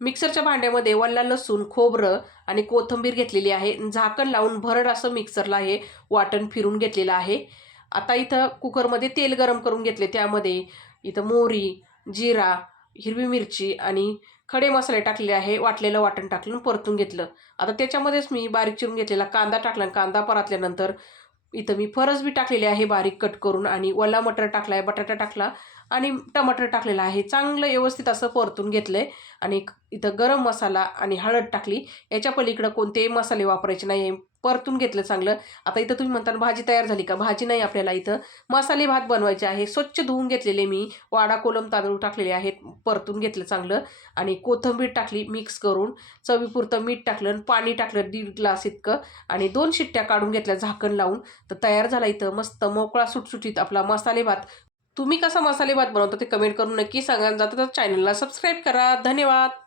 मिक्सरच्या भांड्यामध्ये वल्ला लसूण, खोबरं आणि कोथिंबीर घेतलेली आहे. झाकण लावून भरड असं मिक्सरला हे वाटण फिरून घेतलेलं आहे. आता इथं कुकरमध्ये तेल गरम करून घेतले. त्यामध्ये इथं मोहरी, जिरा, हिरवी मिरची आणि खडे मसाले टाकलेले आहे. वाटलेलं वाटण टाकलं परतून घेतलं. आता त्याच्यामध्येच मी बारीक चिरून घेतलेला कांदा टाकला. कांदा परतल्यानंतर इथं मी फरसबी टाकलेली आहे बारीक कट करून आणि ओला मटर टाकला आहे, बटाटा टाकला आणि टमाटर टाकलेला आहे. चांगलं व्यवस्थित असं परतून घेतलंय आणि इथं गरम मसाला आणि हळद टाकली. याच्या पलीकडं कोणतेही मसाले वापरायचे नाही. परतून घेतलं चांगलं. आता इथं तुम्ही म्हणता भाजी तयार झाली का? भाजी नाही, आपल्याला इथं मसाले भात बनवायचे आहे. स्वच्छ धुवून घेतलेले मी वाडा कोलम तांदूळ टाकलेले आहेत. परतून घेतलं चांगलं आणि कोथिंबीर टाकली मिक्स करून. चवीपुरतं मीठ टाकलं आणि पाणी टाकलं 1.5 ग्लास इतकं आणि 2 शिट्ट्या काढून घेतल्या झाकण लावून. तर तयार झाला इथं मस्त मोकळा सुटसुटीत आपला मसाले भात. तुम्ही कसा मसाले भात बनवता ते कमेंट करून नक्की सांगा. जाता तर चॅनलला सबस्क्राईब करा. धन्यवाद.